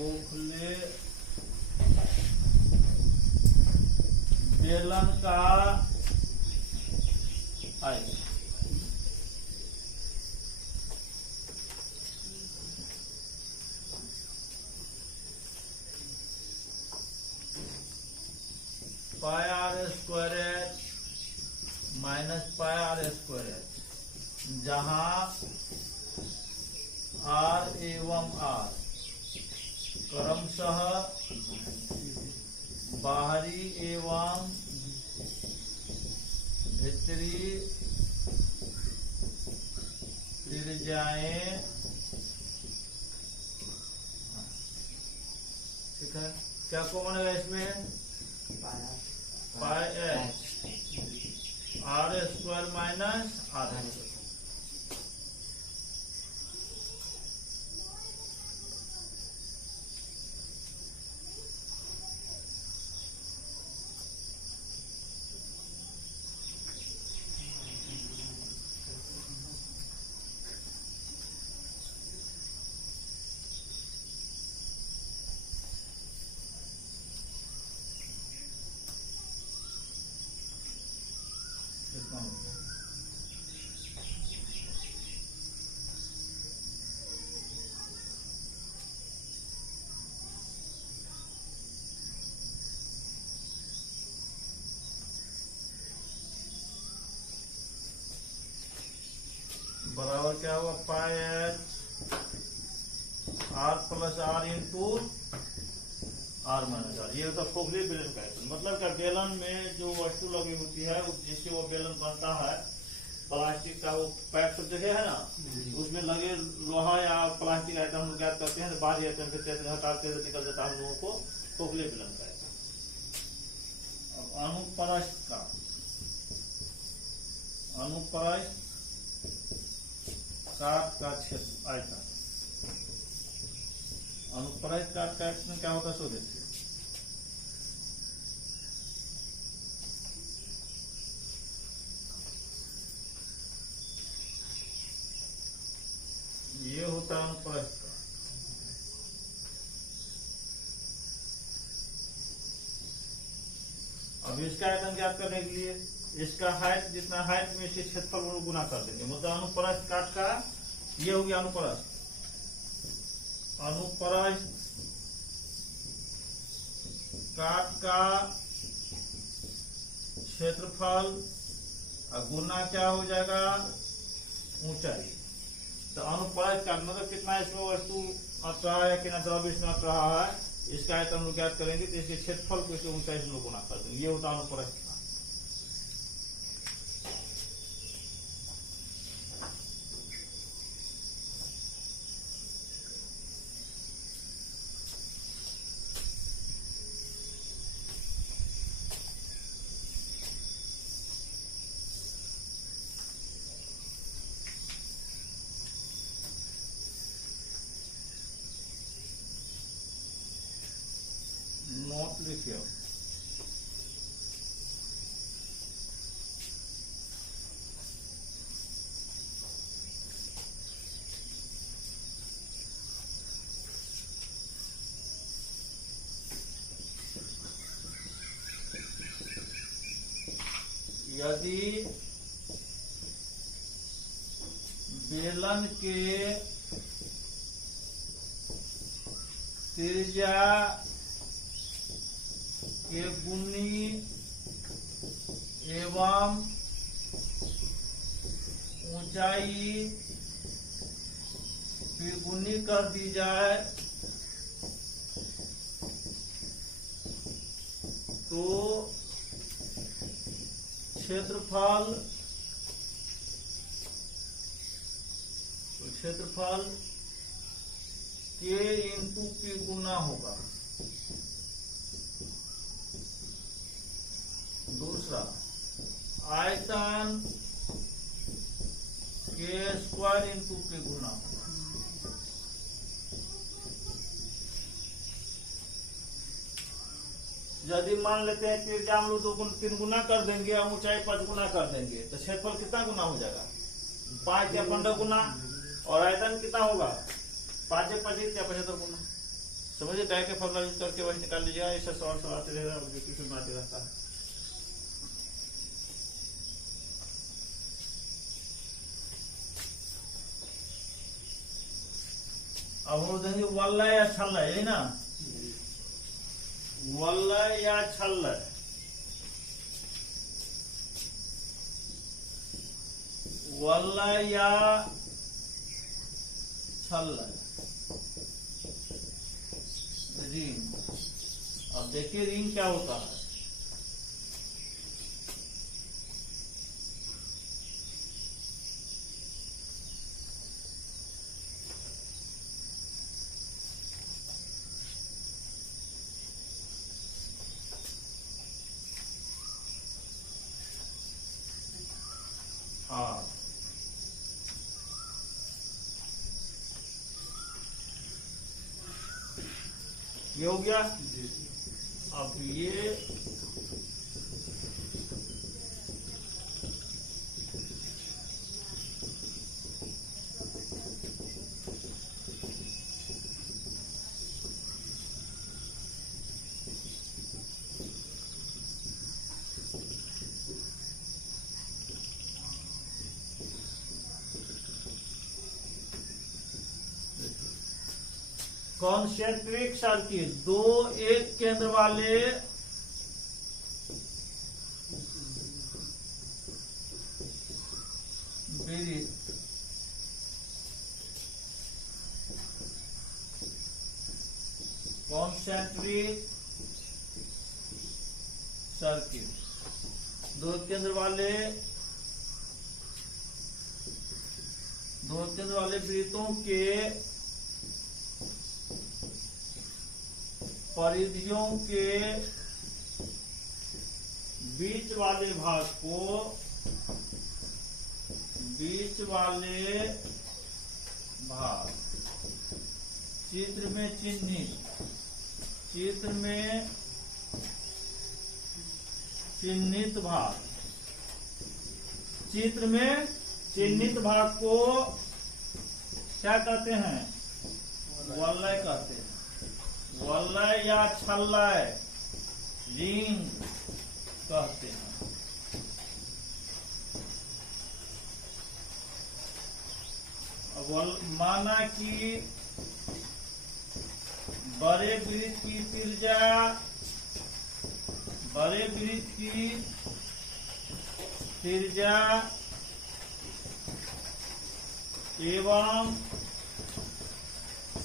खोखले बेलन का आयतन। Pi are square H minus pi are square H, जहां आर एवं आर क्रमशः बाहरी एवं भीतरी त्रिज्याएं, ठीक है। क्या कॉमन है इसमें? Pi H R square minus R square. बराबर क्या होगा? Pi H R plus R into R minus R. ये होता खोखले बेलन का आयतन। मतलब क्या, बेलन में जो वस्तु लगी होती है, जिससे वो बेलन बनता है, प्लास्टिक का वो पैक सब जगह है ना, उसमें लगे लोहा या प्लास्टिक आइटम हम लोग ज्ञात करते हैं, तो बाहरी आइटम से हटाते निकल जाता है हम लोगों को खोखले बेलन का आयतन। अब अनुप्रस्थ काट का क्षेत्र आयतन। अनुप्रस्थ काट का आयतन क्या होता है, सो देखिए। ये होता है अनुप्रस्थ का। अब इसका आयतन ज्ञात करने के लिए इसका हाइट, जितना हाइट में इसके क्षेत्रफल गुना कर देंगे। मतलब अनुप्रस्थ काट का ये हो गया अनुप्रस्थ काट का क्षेत्रफल और गुना क्या हो जाएगा, ऊंचाई। तो अनुप्रस्थ काट मतलब कितना इसमें वस्तु अट रहा है, कितना द्रव्य इसमें अट रहा है, इसका आयतन हम लोग ज्ञात करेंगे। तो इसके क्षेत्रफल को इससे ऊंचाई से लोग गुना कर देंगे। ये होता अनुप्रस्थ काट। नोट लिखिए। यदि बेलन के त्रिज्या के गुनी एवं ऊंचाई द्विगुनी कर दी जाए तो क्षेत्रफल के इंटू पी गुना होगा। दूसरा, आयतन के स्क्वायर इंटू के गुना होगा। यदि मान लेते हैं त्रिज्या हम लोग 3 गुना कर देंगे और ऊंचाई 5 गुना कर देंगे, तो क्षेत्रफल कितना गुना हो जाएगा? 5 या 15 गुना। और आयतन कितना होगा? 5 या 25 या 75 गुना। समझिए, डाई का फॉर्मूला यूज करके वही निकाल लीजिएगा। ऐसा सवाल आते रहेगा, ऑब्जेक्टिव में आते रहता है। अब वो देंगे वल्लय या छल्लय, यही ना, वल्लय या छल्लय। वल्लय या छल्लय, रिंग। अब देखिए रिंग क्या होता है। हाँ, ये हो गया। अब ये कॉन्सेंट्रिक सर्किल, दो एक केंद्र वाले वृत्त, कॉन्सेंट्रिक सर्किल, दो केंद्र वाले वृत्तों के परिधियों के बीच वाले भाग को, चित्र में चिन्हित भाग को क्या कहते हैं? वल्लय कहते हैं। वल्लय या छल्लय, रिंग कहते हैं। माना कि बड़े वृत्त की त्रिज्या एवं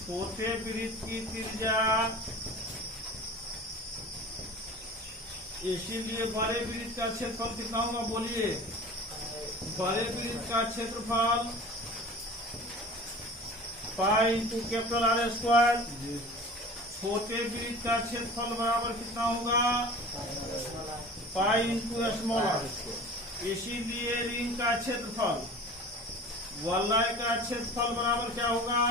छोटे वृत्त की त्रिज्या, इसीलिए बड़े वृत्त का क्षेत्रफल कितना होगा? बोलिए। बड़े वृत्त का क्षेत्रफल pi into capital R square. छोटे वृत्त का क्षेत्रफल बराबर कितना होगा? Pi into small r square. इसीलिए रिंग का क्षेत्रफल, वल्लय का क्षेत्रफल बराबर क्या होगा?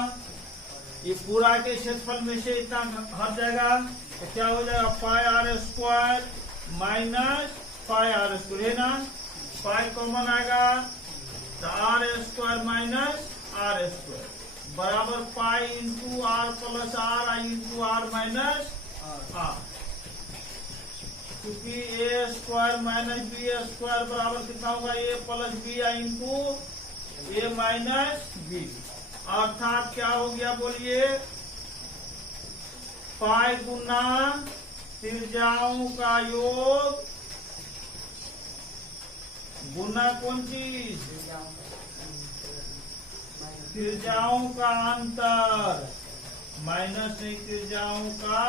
ये पूरा के क्षेत्रफल में से इतना हट जाएगा तो क्या हो जाएगा? Pi R square minus pi R square, है ना? पाई कॉमन आएगा तो R square minus R square बराबर pi into R plus R into R minus R। क्योंकि A square minus B square बराबर कितना होगा? A plus B into A minus B। अर्थात क्या हो गया? बोलिए। पाई गुना त्रिज्याओं का योग गुना कौन चीज? त्रिज्याओं का अंतर, माइनस नहीं, त्रिज्याओं का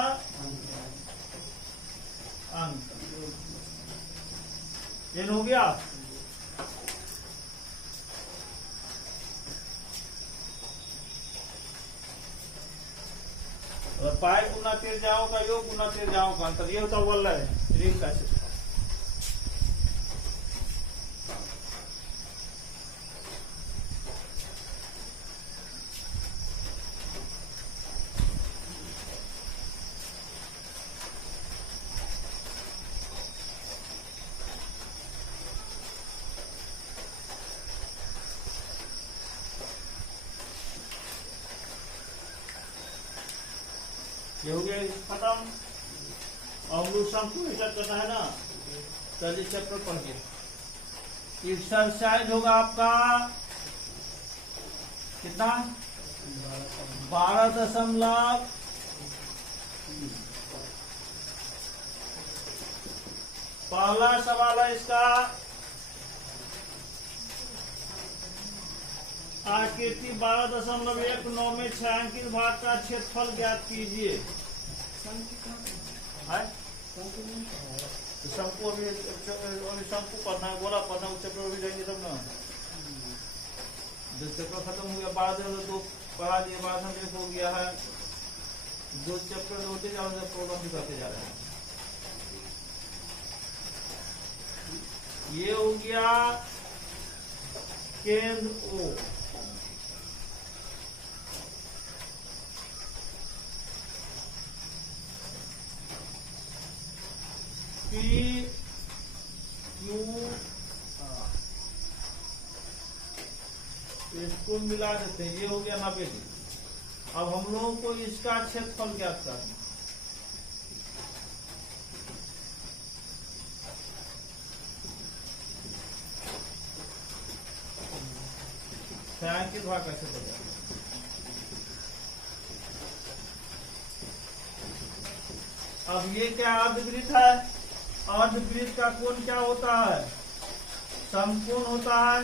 अंतर। ये हो गया। और पाई गुना त्रिज्याओं का योग गुना त्रिज्याओं का अंतर, ये होता वल्लय रिंग का क्षेत्रफल। ये हो गया खत्म। और हम लोग शंकु हिसाब करना है ना, चलिए चैप्टर पढ़िए। एक्सरसाइज होगा आपका कितना, 12.। पहला सवाल है इसका, आकृति 12.19 में छायांकित भाग का क्षेत्रफल ज्ञात कीजिए। शंकु अभी शंकु पढ़ना है, बोला पढ़ना, उस चैप्टर अभी जाएंगे तब ना। जो चैप्टर खत्म हो गया 12 तो पढ़ा दिए, 12 हो गया है। जो चैप्टर होते जा रहे हैं प्रॉब्लम भी करते जा रहे हैं। ये हो गया केंद्र ओ, पी क्यू, इसको मिला देते हैं, ये हो गया 90 डिग्री। अब हम लोगों को इसका क्षेत्रफल ज्ञात करना। छायांकित भाग कैसे बनेगा? अब ये क्या अर्धवृत्त है, अर्धवृत्त का कोण क्या होता है, समकोण होता है।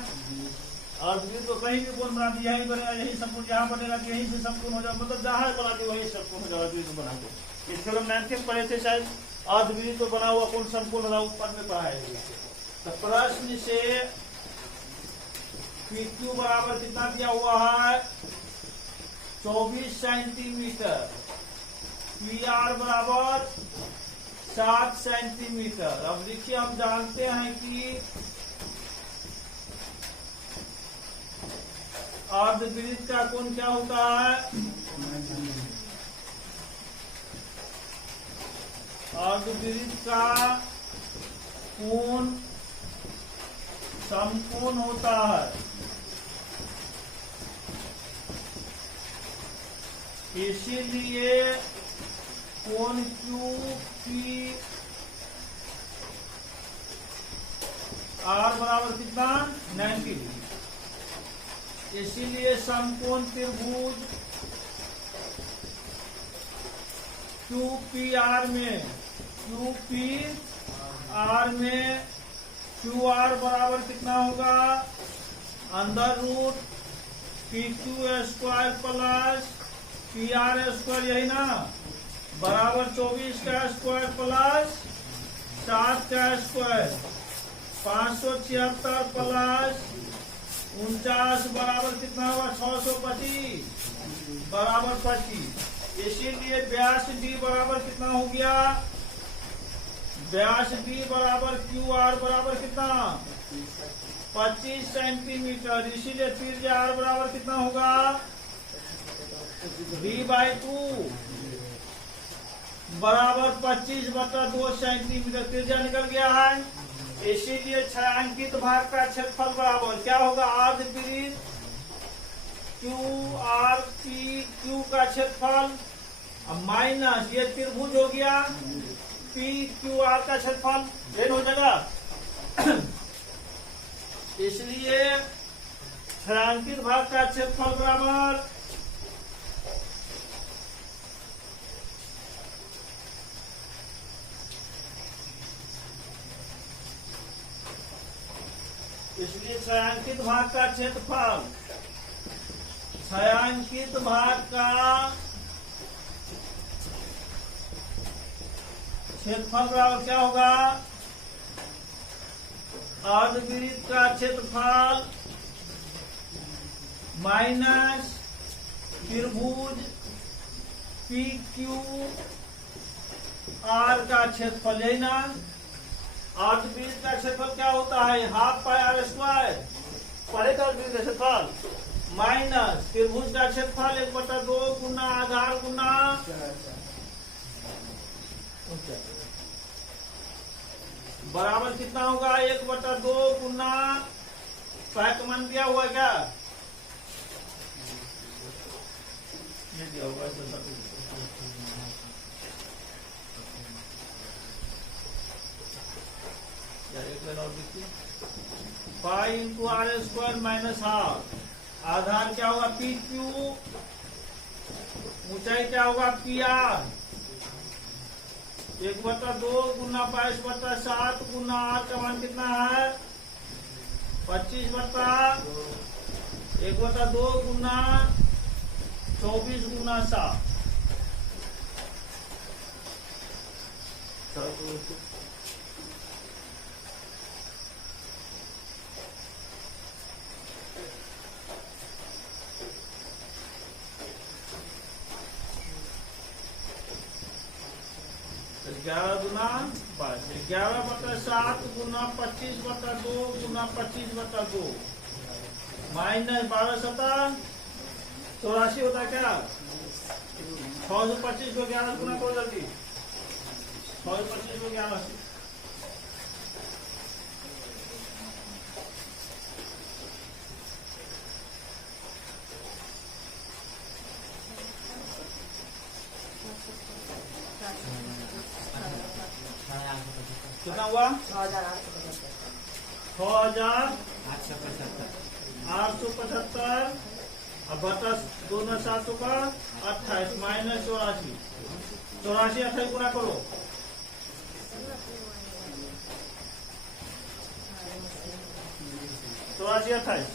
अर्धवृत्त को कहीं भी कोण बना दिया, यही बनेगा, यही समकोण जहाँ बनेगा यहीं से समकोण हो जाएगा, मतलब जहाँ बना दिया वही समकोण हो जाएगा। अर्धवृत्त बना के इसके हम 9 पढ़े थे शायद, अर्धवृत्त को बना हुआ कोण समकोण बना ऊपर में पढ़ा है। तो प्रश्न से PQ बराबर कितना दिया हुआ है, 24 सेंटीमीटर। PR बराबर 7 सेंटीमीटर। अब देखिए हम जानते हैं कि अर्धवृत्त का कोण क्या होता है, अर्धवृत्त का कोण समकोण होता है। इसीलिए कोण QPR बराबर कितना, 90 डिग्री। इसीलिए समकोण त्रिभुज QPR में QR बराबर कितना होगा, √ PQ square plus PR square, यही ना, बराबर 24 का स्क्वायर प्लस 7 का स्क्वायर, 576 प्लस 49 बराबर कितना हुआ, 625 बराबर 25। इसीलिए व्यास D बराबर कितना हो गया, व्यास D बराबर QR बराबर कितना, 25 सेंटीमीटर। इसीलिए त्रिज्या R बराबर कितना होगा, D/2 बराबर 25/2 सेंटीमीटर त्रिज्या निकल गया है। इसीलिए छायांकित भाग का क्षेत्रफल बराबर क्या होगा, अर्धवृत्त QRPQ का क्षेत्रफल माइनस ये त्रिभुज हो गया PQR का क्षेत्रफल, हो जाएगा। इसलिए छायांकित भाग का क्षेत्रफल बराबर इसलिए छायांकित भाग का क्षेत्रफल, छायांकित भाग का क्षेत्रफल बराबर क्या होगा, अर्धवृत्त का क्षेत्रफल माइनस त्रिभुज PQR का क्षेत्रफल, यही ना। अर्धवृत्त का क्षेत्रफल क्या होता है, ½ πr², परे का अर्धवृत्त का क्षेत्रफल माइनस त्रिभुज का क्षेत्रफल 1/2 गुना आधार गुना बराबर कितना होगा, 1/2 गुना पैक मान दिया हुआ क्या, ये दिया होगा पेन और देखिए, pi into are square minus half, आधार क्या होगा पी क्यू, ऊंचाई क्या होगा पी आर, 1/2 गुना 22/7 गुना आर का मान कितना है 25/1/2 गुना 24 गुना 7। ग्यारह गुना 11/7 गुना 25/2 गुना 25/2 माइनस 12/7 84 होता है क्या। 625 को 11 गुना करो जल्दी, 625 को 11 से। कितना हुआ 6,875 अब बता 2 का 28 माइनस 84 28 गुना करो, 28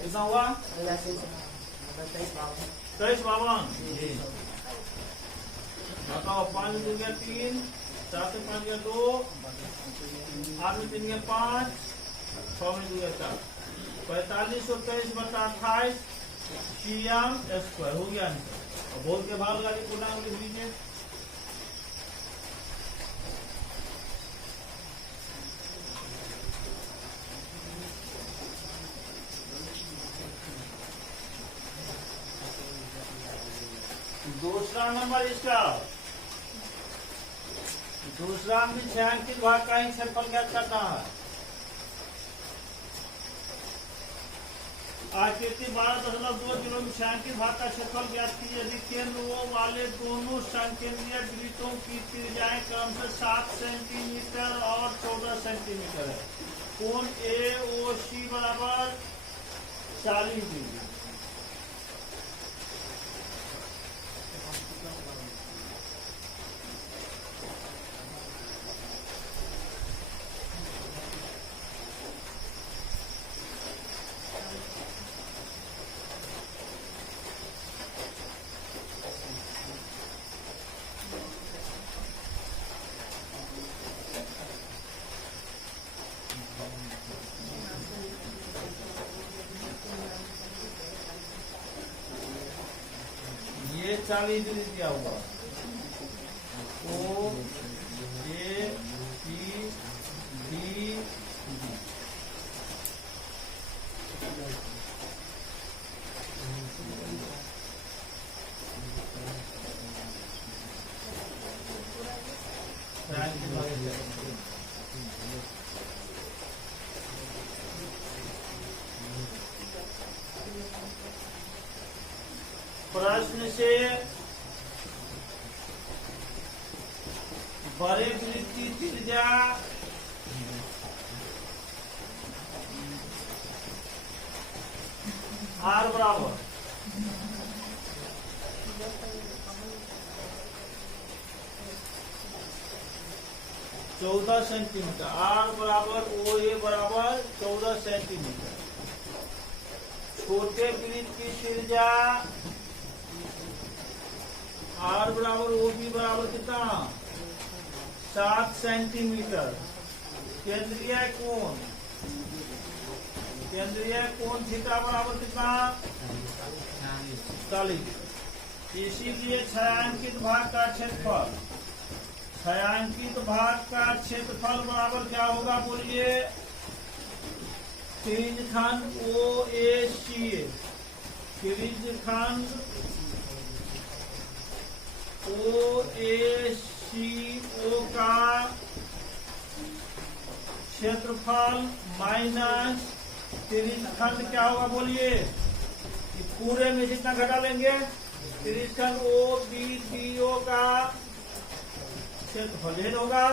कितना हुआ 23,52। बताओ 5 में 2 3, 4 से 5 2, 8 में 3 5, 6 में 2 4, 4523/28 CM स्क्वायर हो गया आंसर। और बोल के भाग लगा के पूर्णांक लिख लीजिए। दूसरा नंबर इसका, दूसरा में छायांकित भाग का ही क्षेत्रफल ज्ञात करना है। आकृति 12.2 किलो में छायांकित भाग का क्षेत्रफल ज्ञात कीजिए यदि केंद्रों वाले दोनों संकेंद्रीय वृत्तों की त्रिज्याएं क्रमशः 7 सेंटीमीटर और 14 सेंटीमीटर है। कोण AOC बराबर 40 डिग्री। ये 40 डिग्री क्या होगा, O A P D प्रश्न से बड़े वृत्त की त्रिज्या R बराबर 14 सेंटीमीटर, R बराबर OA बराबर 14 सेंटीमीटर। छोटे वृत्त की त्रिज्या R बराबर OB बराबर कितना 7 सेंटीमीटर। केंद्रीय कोण थीटा बराबर कितना 40। इसीलिए छायांकित भाग का क्षेत्रफल बराबर क्या होगा बोलिए, त्रिज्यखंड OACA, त्रिज्यखंड OACO का क्षेत्रफल माइनस त्रिज्यखंड क्या होगा बोलिए? पूरे में जितना घटा लेंगे त्रिज्यखंड OBDO का क्षेत्रफल यही होगा।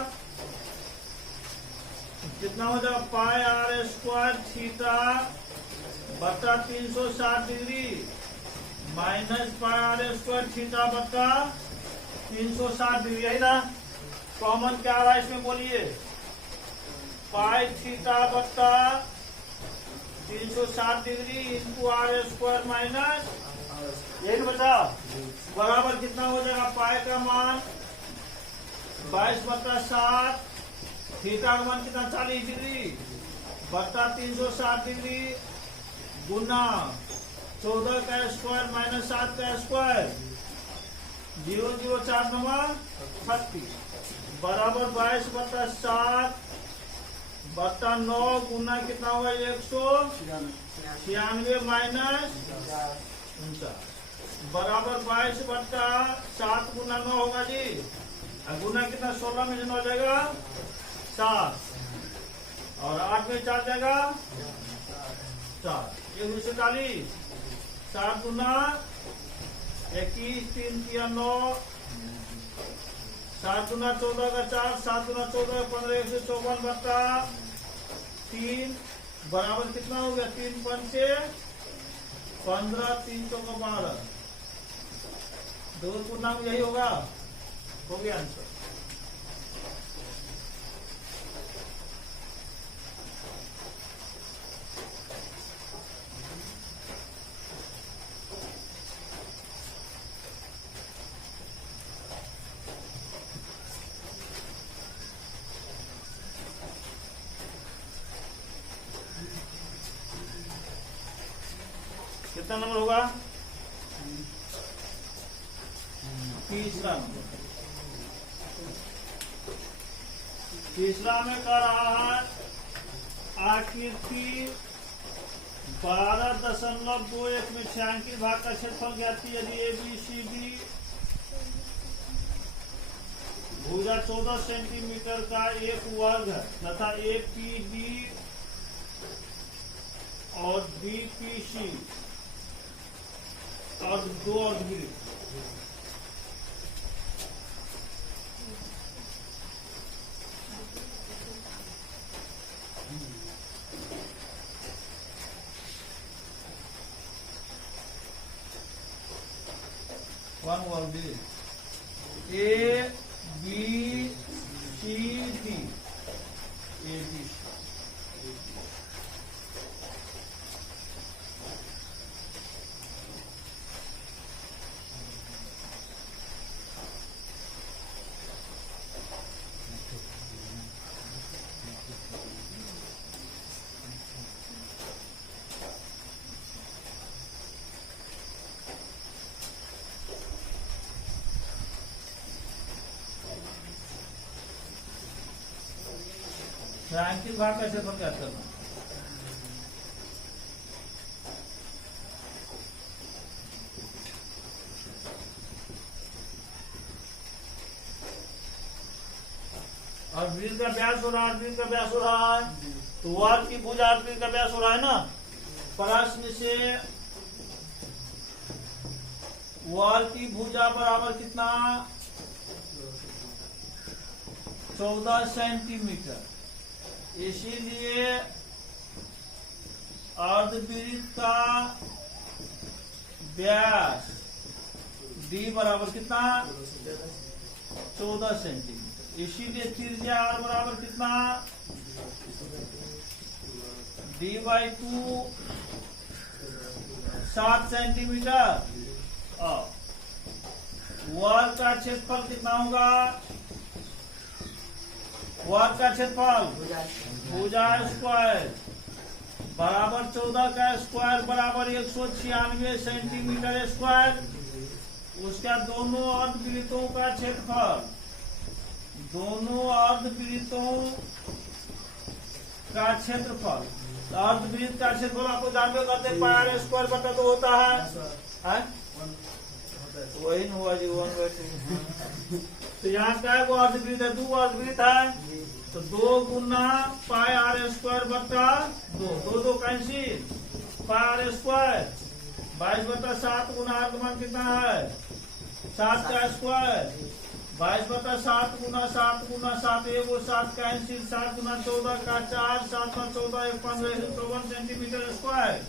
कितना हो जाएगा? पाई आर स्क्वायर थीटा बटा 360 degree minus pi are square theta बटा 360 डिग्री, यही ना? कॉमन क्या आ रहा है इसमें बोलिए? पाई थीटा बटा 360 degree into are square minus एक बचा बराबर कितना हो जाएगा? पाई का मान 22/7, थीटा का मान कितना 40 डिग्री बटा 360 डिग्री गुना 14 का स्क्वायर माइनस 7 का स्क्वायर 004 नंबर 36 बराबर 22/7 बटा 9 गुना कितना होगा? 196 माइनस 49 बराबर 22/7 गुना 9 होगा जी। गुना कितना? 16 में जितना हो जाएगा 7 और 8 में 4 जाएगा 4, 140 7 गुना 21 3 3 9 7 गुना 14 का 4 7 गुना 14 15 154 बटा 3 बराबर कितना हो गया? 3 पंचे 15 3 चौका 12 दो पूर्णांक यही होगा। हो गया आंसर। कितना नंबर होगा? तीसरा नंबर। तीसरा में कह रहा है आकृति 12.21 में छायांकित भाग का क्षेत्रफल ज्ञात की यदि ABCD भुजा 14 सेंटीमीटर का एक वर्ग है तथा APD और BPC और दो अर्धवृत्त वन वर्ग ABCD छायांकित भाग का क्षेत्रफल क्या करना? और वृत्त का व्यास हो रहा है, वृत्त का व्यास हो रहा है तो वर्ग की भुजा वृत्त का व्यास हो रहा है ना। प्रश्न से वर्ग की भुजा बराबर कितना? 14 सेंटीमीटर। इसीलिए अर्धवृत्त का व्यास D बराबर कितना? 14 सेंटीमीटर। इसीलिए त्रिज्या R बराबर कितना? D/2 7 centimetre. वर्ग का क्षेत्रफल कितना होगा? वर्ग का क्षेत्रफल भुजा स्क्वायर बराबर 14 का स्क्वायर बराबर 196 सेंटीमीटर स्क्वायर। उसका दोनों अर्धवृत्तों का क्षेत्रफल, दोनों अर्धवृत्तों का क्षेत्रफल, अर्धवृत्त का क्षेत्रफल आपको जानते करते पाई स्क्वायर बटा 2 होता है। वही न हुआ जी 1/2। तो यहाँ क्या है, वो अर्धवृत्त है, 2 अर्धवृत्त है, तो 2 गुना पाई आर स्क्वायर बटा 2, 2 कैंसिल, पाई आर स्क्वायर 22/7 गुना आर का मान कितना है 7 का स्क्वायर, 22/7 गुना 7 गुना 7 1 7 कैंसिल, 7 गुना 14 का 4, 7 गुना 14 1 15 54 सेंटीमीटर स्क्वायर।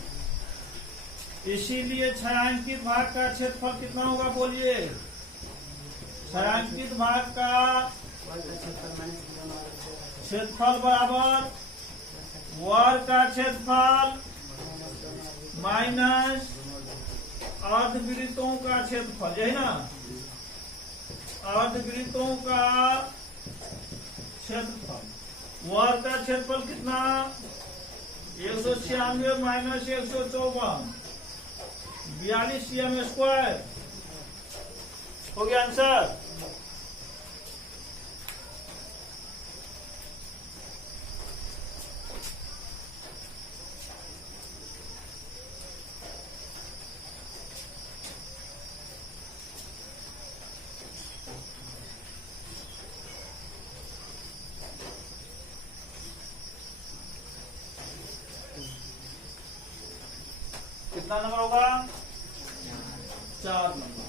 इसीलिए छायांकित भाग का क्षेत्रफल कितना होगा बोलिए। छायांकित भाग का क्षेत्रफल बराबर वर्ग का क्षेत्रफल माइनस अर्धवृत्तों का क्षेत्रफल, यही ना। अर्धवृत्तों का क्षेत्रफल, वर्ग का क्षेत्रफल कितना 196 माइनस 154 42 cm स्क्वायर हो गया आंसर। कितना नंबर होगा 4 नंबर।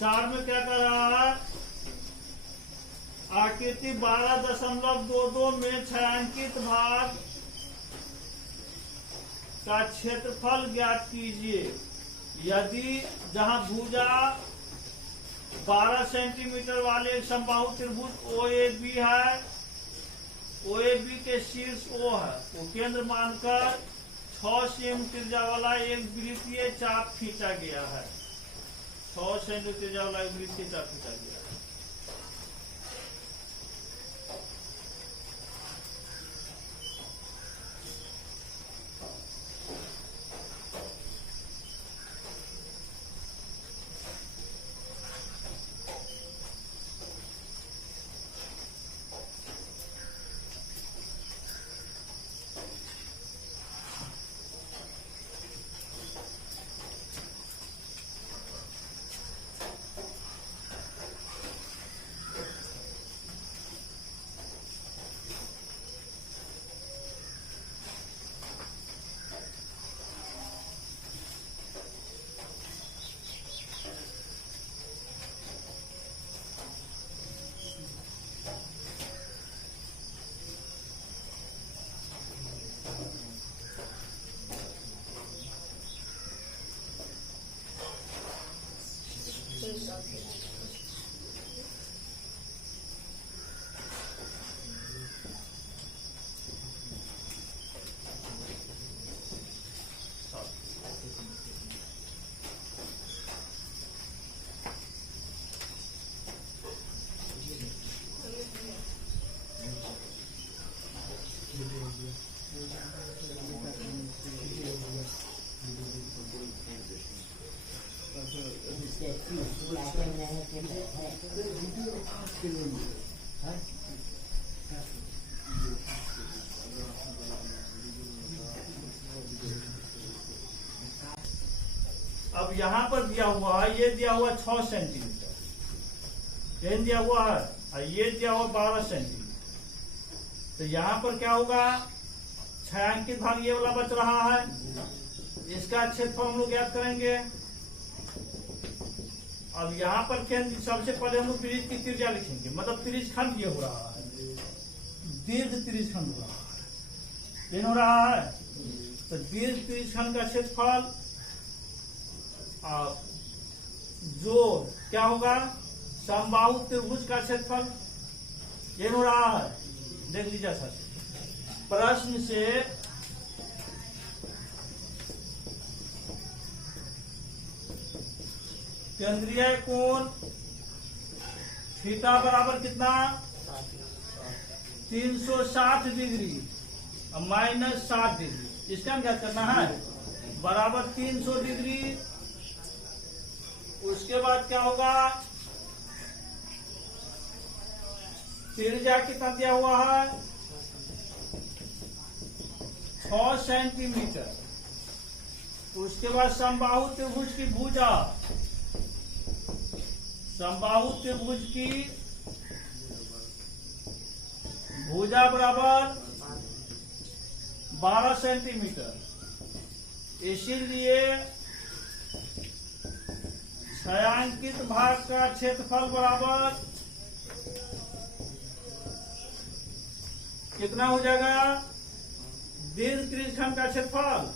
चार में क्या कर रहा है, आकृति 12.22 में छायांकित भाग का क्षेत्रफल ज्ञात कीजिए। यदि जहां भुजा 12 सेंटीमीटर वाले एक समबाहु त्रिभुज OAB है, OAB के शीर्ष O है, वो केंद्र मानकर 6 सेंटीमीटर त्रिज्या वाला एक वृत्तीय चाप खींचा गया है। 6 सेंटीमीटर त्रिज्या वाला एक वृत्तीय चाप खींचा गया है। अब यहाँ पर दिया हुआ है, ये दिया हुआ 6 सेंटीमीटर, ये दिया हुआ है, और ये दिया हुआ 12 सेंटीमीटर। तो यहाँ पर क्या होगा, छायांकित भाग ये वाला बच रहा है, इसका क्षेत्रफल हम लोग ज्ञात करेंगे। अब यहाँ पर केंद्र, सबसे पहले हम लोग त्रिज्य की त्रिज्या लिखेंगे, मतलब त्रिज्यखंड ये हो रहा है, दीर्घ त्रिज्यखंड हो रहा है, ये हो रहा है। तो दीर्घ त्रिज्यखंड का क्षेत्रफल जो क्या होगा, समबाहु त्रिभुज का क्षेत्रफल ये हो रहा है। देख लीजिए सर, प्रश्न से केंद्रीय कोण थीटा बराबर कितना 360 डिग्री माइनस 60 डिग्री, इसका क्या करना है, बराबर 300 डिग्री। उसके बाद क्या होगा, त्रिज्या कितना दिया हुआ है 6 सेंटीमीटर। उसके बाद समबाहु त्रिभुज की भुजा, समबाहु त्रिभुज की भुजा बराबर 12 सेंटीमीटर। इसीलिए छायांकित भाग का क्षेत्रफल बराबर कितना हो जाएगा? दीर्घ त्रिज्यखंड का क्षेत्रफल,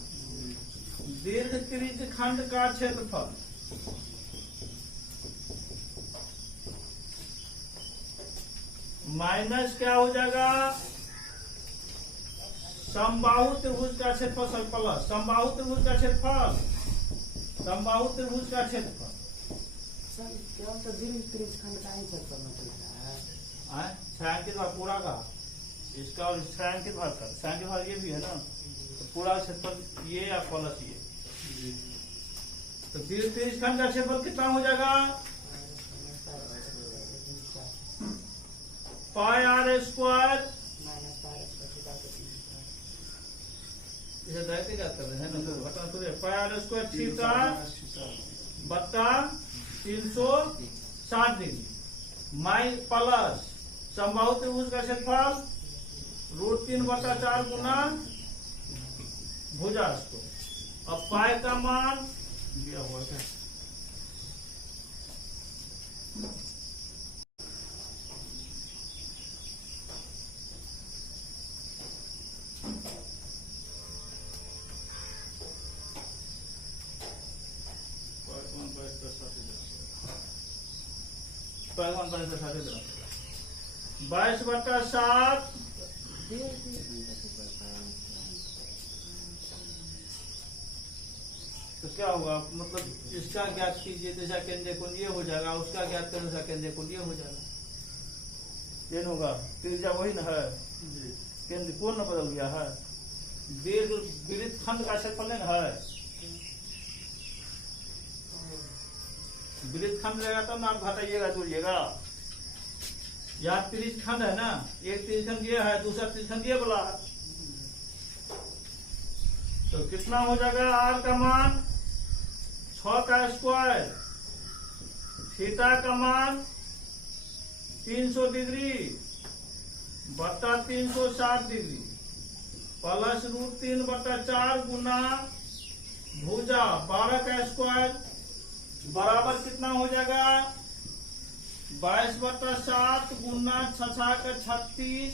दीर्घ त्रिज्यखंड का क्षेत्रफल माइनस क्या हो जाएगा? समबाहु त्रिभुज का क्षेत्रफल प्लस समबाहु त्रिभुज का क्षेत्रफल, समबाहु त्रिभुज का क्षेत्रफल। केवल तो दीर्घ त्रिज्यखंड का ही क्षेत्रफल निकलता है। छायांकित भाग पूरा का, इसका और छायांकित भाग का, छायांकित भाग ये भी है ना, तो पूरा क्षेत्रफल ये या प्लस ये। तो दीर्घ त्रिज्यखंड का क्षेत्रफल कितना हो जाएगा? पाई आर स्क्वायर इसे दायित्व क्या कर रहे हैं ना, बता तो पाई आर स्क्वायर थीटा बट्टा 360 डिग्री माइ प्लस समबाहु त्रिभुज का क्षेत्रफल √3/4 गुना भुजा स्क्वायर। अब पाई का मान दिया हुआ है, पैगाम 22/7 तो क्या होगा? मतलब इसका ज्ञात कीजिए दिशा केंद्रीय कोण ये हो जाएगा, उसका ज्ञात करें दिशा केंद्रीय कोण ये हो जाएगा। ये होगा त्रिज्या वही न है, केंद्र कोण न बदल गया है, दीर्घ वृत्त खंड का क्षेत्रफल न है। वृत्त खंड रहेगा तब ना आप घटाइएगा जोड़िएगा। यहाँ त्रिज्यखंड है ना, एक त्रिज्यखंड ये है, दूसरा त्रिज्यखंड ये बोला है, तो कितना हो जाएगा? आर का मान 6 का स्क्वायर, थीटा का मान 300 डिग्री बट्टा 360 डिग्री प्लस √3/4 गुना भुजा 12 का स्क्वायर बराबर कितना हो जाएगा? 22/7 गुना 6 का 36,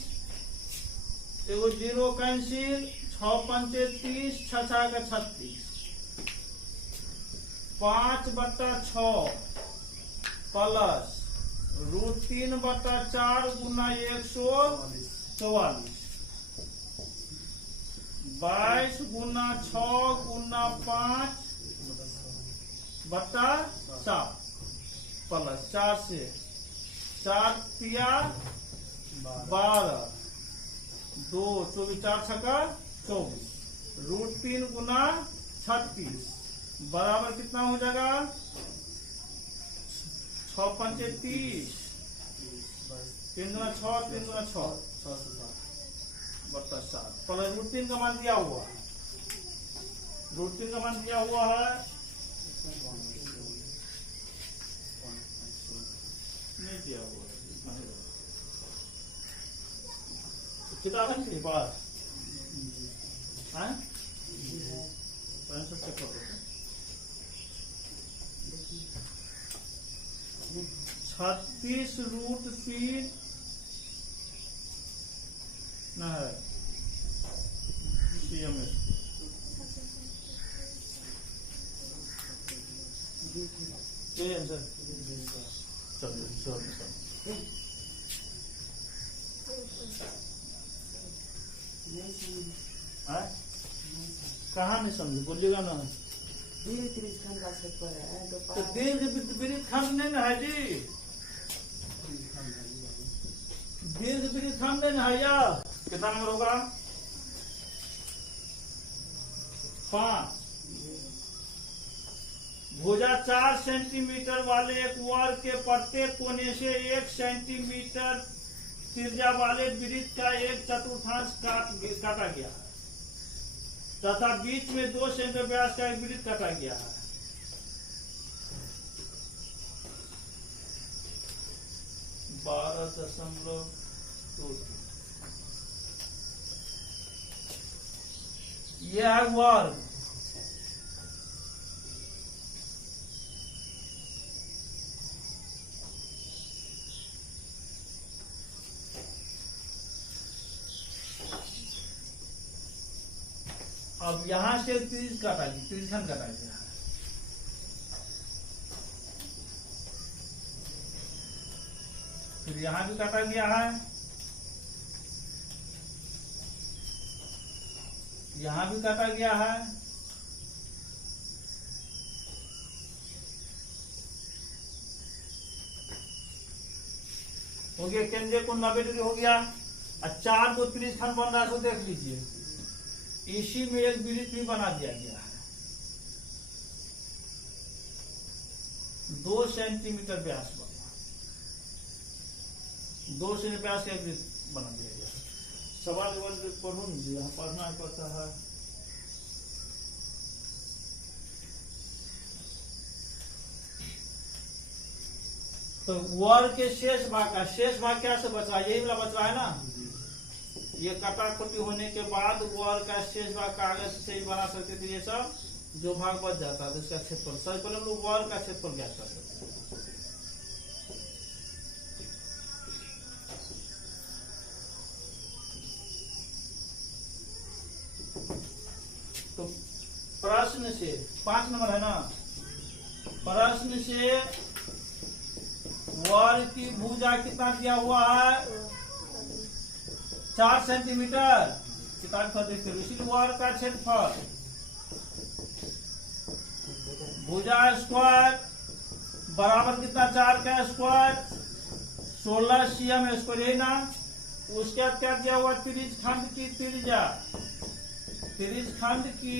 एगो 0 कैंसिल, 6 पंचे 30, 6 का 36, 5/6 प्लस √3/4 गुना 144, 22 गुना 6 गुना 5/7 प्लस 4 से 4 तिया 12, 2 24, 4 छक्का 24, √3 गुना 36 बराबर कितना हो जाएगा? 6 पंचे 30, 3 गुना 6, 3 गुना 6 बट्टा 7 प्लस √3 का मान दिया हुआ है, √3 का मान दिया हुआ है, नहीं दिया हुआ है, किताब है तेरे पास? 65 चेक करो, 36 √3 न है CMS ये आंसर। चलो कहाँ नहीं समझे, बोलिएगा ना। दीर्घ त्रिज्यखंड का क्षेत्रफल है तो दीर्घ वृत्तखंड नहीं ना है जी, दीर्घ वृत्तखंड नहीं है या कितना नंबर होगा? 5। भुजा 4 सेंटीमीटर वाले एक वर्ग के प्रत्येक कोने से 1 सेंटीमीटर त्रिज्या वाले वृत्त का 1/4 काटा गया है। तथा बीच में 2 सेंटीमीटर व्यास का एक वृत्त काटा गया है। यह है वर्ग। अब यहां से त्रिज्य काटा गया, त्रिज्यखंड काटा गया है। फिर यहां भी काटा गया है, यहां भी काटा गया है, हो गया। केंद्रीय कोण 90 डिग्री हो गया। और 4 को त्रिज्यखंड बन रहा है, तो देख लीजिए इसी में एक वृत्त भी बना दिया गया है। 2 सेंटीमीटर व्यास बना, 2 सेंटीमीटर व्यास का एक वृत्त बना दिया गया है। सवाल पढ़ू जी, यहाँ पढ़ना पड़ता है। तो वर्ग के शेष भाग का शेष भाग क्या से बच रहा है? यही वाला बच रहा है ना। ये कटाकटी होने के बाद वर्ग का शेष भाग कागज से ही बना सकते थे। ये सब जो भाग बच जाता है तो इसका क्षेत्रफल, सबसे पहले हम लोग वर्ग का क्षेत्रफल ज्ञात कर सकते हैं। तो प्रश्न से 5 नंबर है ना, प्रश्न से वर्ग की भुजा कितना दिया हुआ है? 4 सेंटीमीटर। किताब पर देखते हो, इसीलिए वर्ग का क्षेत्रफल भुजा स्क्वायर बराबर कितना? 4 का स्क्वायर 16 cm स्क्वायर, यही ना। उसके बाद क्या दिया हुआ? त्रिज्यखंड की त्रिज्या, त्रिज्यखंड की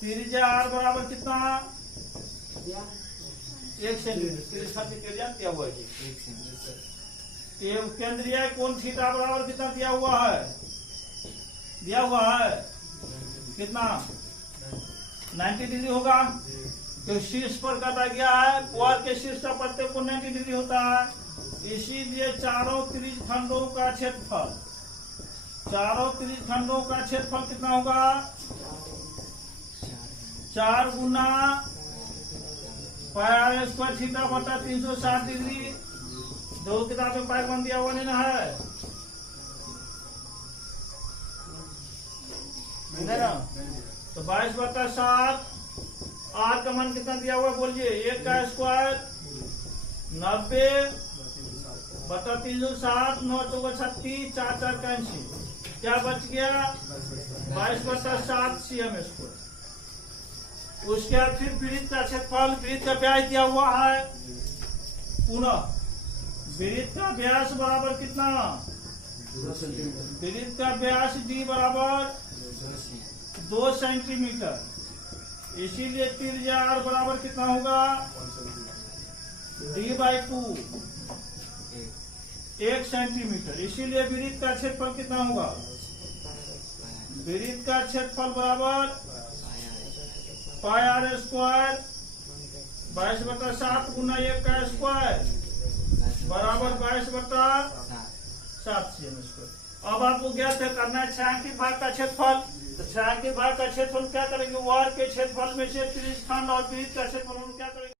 त्रिज्या r बराबर कितना? 1 सेंटीमीटर। त्रिज्यखंड की त्रिज्या दिया हुआ है। केंद्रीय कोण थीटा बराबर कितना दिया हुआ है? दिया हुआ है कितना? 90 डिग्री होगा। तो शीर्ष पर काटा गया है, वर्ग के शीर्ष का प्रत्येक कोण 90 डिग्री होता है। इसीलिए चारों त्रिज्यखंडों का क्षेत्रफल, चारों त्रिज्यखंडों का क्षेत्रफल कितना होगा? 4 गुना पाई r स्क्वायर थीटा बटा 360 डिग्री। 2 किताब में पाई बन दिया हुआ नहीं ना है, ना? तो 22/7 r का मान कितना दिया हुआ बोलिए? 1 का स्क्वायर 90 बटा 360, 9 चौका 36, 4 4 का 80, क्या बच गया? 22/7 cm स्क्वायर। उसके बाद फिर वृत्त का क्षेत्रफल, वृत्त का व्यास दिया हुआ है। पुनः वृत्त का व्यास बराबर कितना? 2 सेंटीमीटर। वृत्त का व्यास d बराबर 2 सेंटीमीटर। इसीलिए त्रिज्या r बराबर कितना होगा? d/2, 1 centimetre. इसीलिए वृत्त का क्षेत्रफल कितना होगा? वृत्त का क्षेत्रफल बराबर पाई r स्क्वायर 22/7 गुना 1 का स्क्वायर बराबर 22/7 cm स्क्वायर। अब आपको ज्ञात करना है छायांकित भाग का क्षेत्रफल। तो छायांकित भाग का क्षेत्रफल क्या करेंगे? वर्ग के क्षेत्रफल में से त्रिज्यखंड और वृत्त का क्षेत्रफल क्या करेंगे?